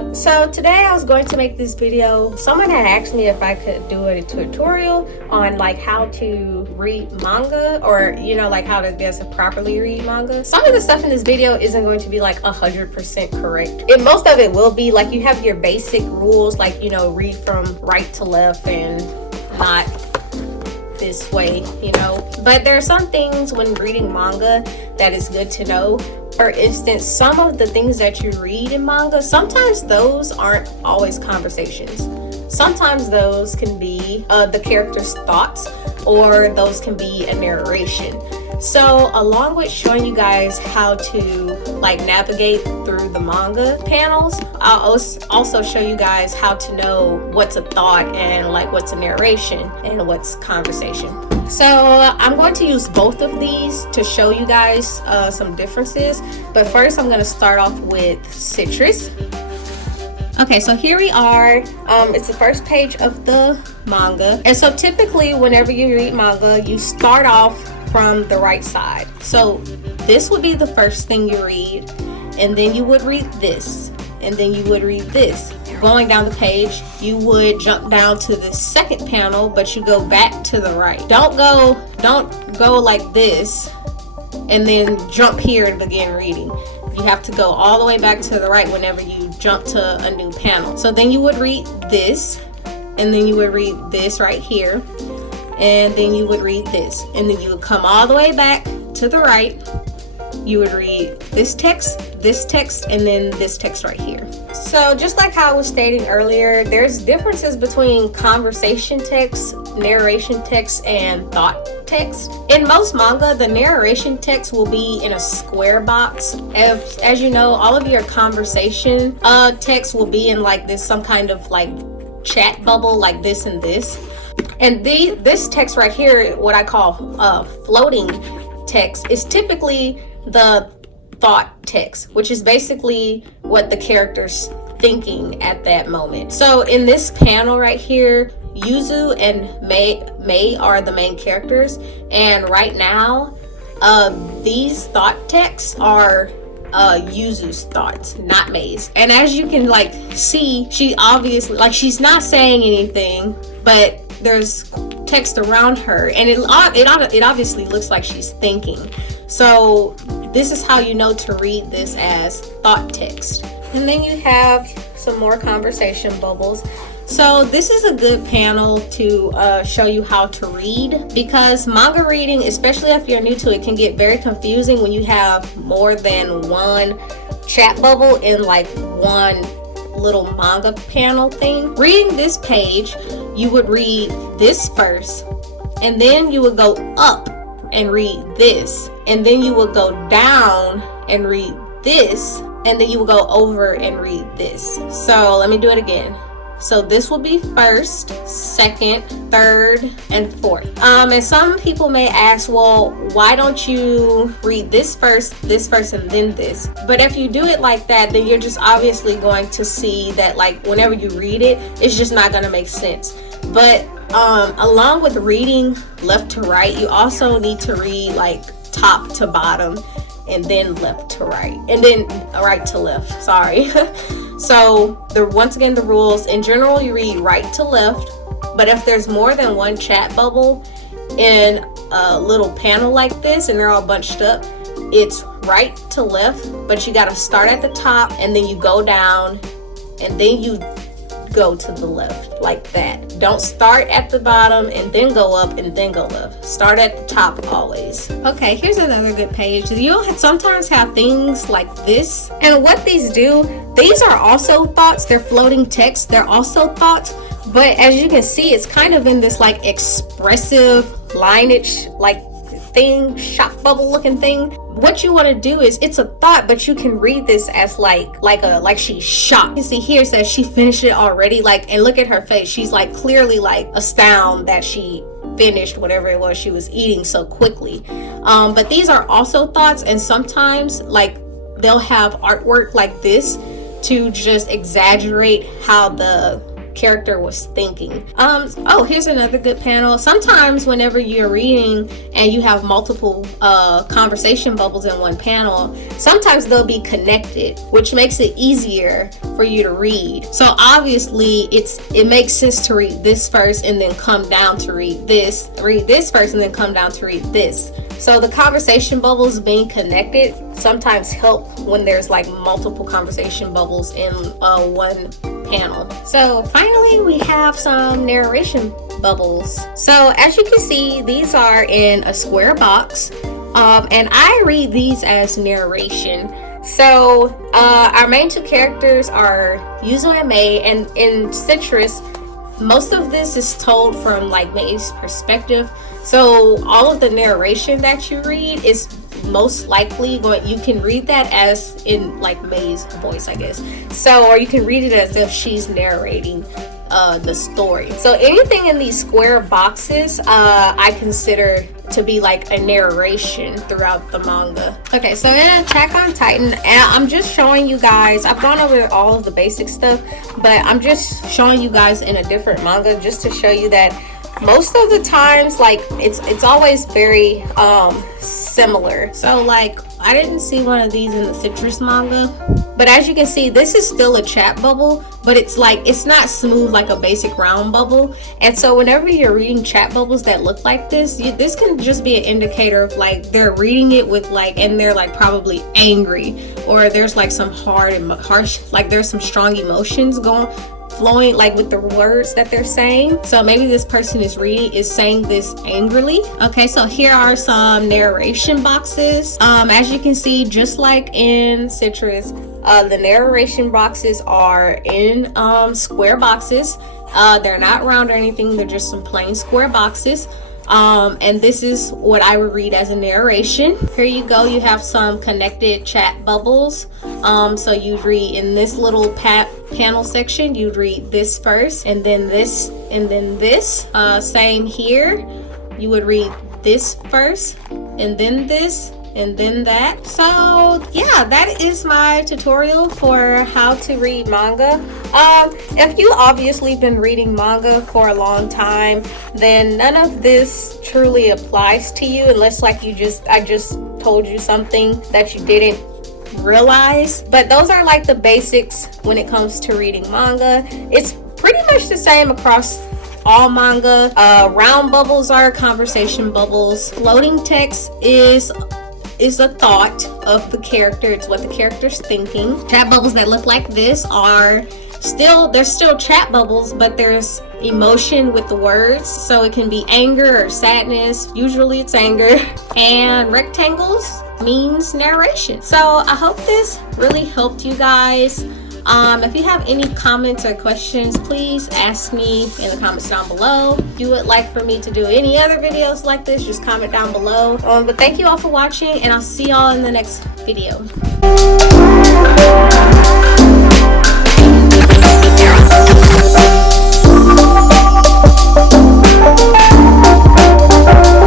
So today I was going to make this video. Someone had asked me if I could do a tutorial on like how to read manga, or you know, like how to just properly read manga. Some of the stuff in this video isn't going to be like 100% correct, and most of it will be like you have your basic rules, like, you know, read from right to left and not this way, you know. But there are some things when reading manga that is good to know. For instance, some of the things that you read in manga, sometimes those aren't always conversations. Sometimes those can be the character's thoughts, or those can be a narration. So along with showing you guys how to like navigate through the manga panels, I'll also show you guys how to know what's a thought and like what's a narration and what's conversation. So I'm going to use both of these to show you guys some differences. But first I'm going to start off with citrus. Okay, so here we are. It's the first page of the manga. And so typically whenever you read manga, you start off from the right side. So this would be the first thing you read, and then you would read this, and then you would read this. Going down the page, you would jump down to the second panel, but you go back to the right. Don't go like this and then jump here to begin reading. You have to go all the way back to the right whenever you jump to a new panel. So then you would read this, and then you would read this right here, and then you would read this, and then you would come all the way back to the right. You would read this text, and then this text right here. So just like how I was stating earlier, there's differences between conversation text, narration text, and thought text. In most manga, the narration text will be in a square box. As you know, all of your conversation text will be in like this, some kind of like chat bubble, like this and this. And this text right here, what I call floating text, is typically the thought text, which is basically what the character's thinking at that moment. So in this panel right here, Yuzu and Mei are the main characters, and right now these thought texts are Yuzu's thoughts, not Mei's. And as you can like see, she obviously, like, she's not saying anything, but there's text around her, and it obviously looks like she's thinking. So this is how you know to read this as thought text. And then you have some more conversation bubbles. So this is a good panel to show you how to read, because manga reading, especially if you're new to it, can get very confusing when you have more than one chat bubble in like one little manga panel thing. Reading this page, you would read this first, and then you would go up and read this, and then you would go down and read this, and then you would go over and read this. So let me do it again. So this will be first, second, third, and fourth. And some people may ask, well, why don't you read this first, and then this? But if you do it like that, then you're just obviously going to see that like whenever you read it, it's just not going to make sense. But along with reading left to right, you also need to read like top to bottom, and then left to right, and then right to left, sorry. So once again, the rules in general, you read right to left, but if there's more than one chat bubble in a little panel like this and they're all bunched up, it's right to left, but you got to start at the top, and then you go down, and then you go to the left, like that. Don't start at the bottom and then go up and then go left. Start at the top always. Okay, here's another good page. You'll sometimes have things like this, and what these do, these are also thoughts. They're floating text, they're also thoughts, but as you can see, it's kind of in this like expressive lineage like thing, shock bubble looking thing. What you want to do is, it's a thought, but you can read this as like she's shocked. You see here, it says she finished it already, like, and look at her face, she's like clearly like astounded that she finished whatever it was she was eating so quickly. But these are also thoughts, and sometimes like they'll have artwork like this to just exaggerate how the character was thinking. Oh, here's another good panel. Sometimes whenever you're reading and you have multiple conversation bubbles in one panel, sometimes they'll be connected, which makes it easier for you to read. So obviously it makes sense to read this first and then come down to read this first and then come down to read this. So the conversation bubbles being connected sometimes help when there's like multiple conversation bubbles in one panel. So finally we have some narration bubbles. So as you can see, these are in a square box, and I read these as narration. So our main two characters are Yuzo and Mei, and in Citrus, most of this is told from like Mei's perspective. So all of the narration that you read is most likely you can read that as in like Mei's voice, I guess. So, or you can read it as if she's narrating the story. So anything in these square boxes I consider to be like a narration throughout the manga. Okay, so in Attack on Titan, and I'm just showing you guys, I've gone over all of the basic stuff, but I'm just showing you guys in a different manga just to show you that most of the times, like it's always very similar. So like I didn't see one of these in the Citrus manga, but as you can see, this is still a chat bubble, but it's not smooth like a basic round bubble. And so whenever you're reading chat bubbles that look like this, this can just be an indicator of like they're reading it with like, and they're like probably angry, or there's like some hard and harsh, like there's some strong emotions flowing like with the words that they're saying. So maybe this person is saying this angrily. Okay, so here are some narration boxes. As you can see, just like in Citrus, the narration boxes are in square boxes. They're not round or anything, they're just some plain square boxes. And this is what I would read as a narration. Here you go, you have some connected chat bubbles. So you'd read in this little panel section, you'd read this first, and then this, and then this. Same here, you would read this first, and then this, and then that. So yeah, that is my tutorial for how to read manga. If you obviously been reading manga for a long time, then none of this truly applies to you unless like I just told you something that you didn't realize. But those are like the basics when it comes to reading manga. It's pretty much the same across all manga. Round bubbles are conversation bubbles. Floating text is a thought of the character. It's what the character's thinking. Chat bubbles that look like this they're still chat bubbles, but there's emotion with the words. So it can be anger or sadness. Usually it's anger. And rectangles means narration. So I hope this really helped you guys. If you have any comments or questions, please ask me in the comments down below. If you would like for me to do any other videos like this, just comment down below. But thank you all for watching, and I'll see y'all in the next video.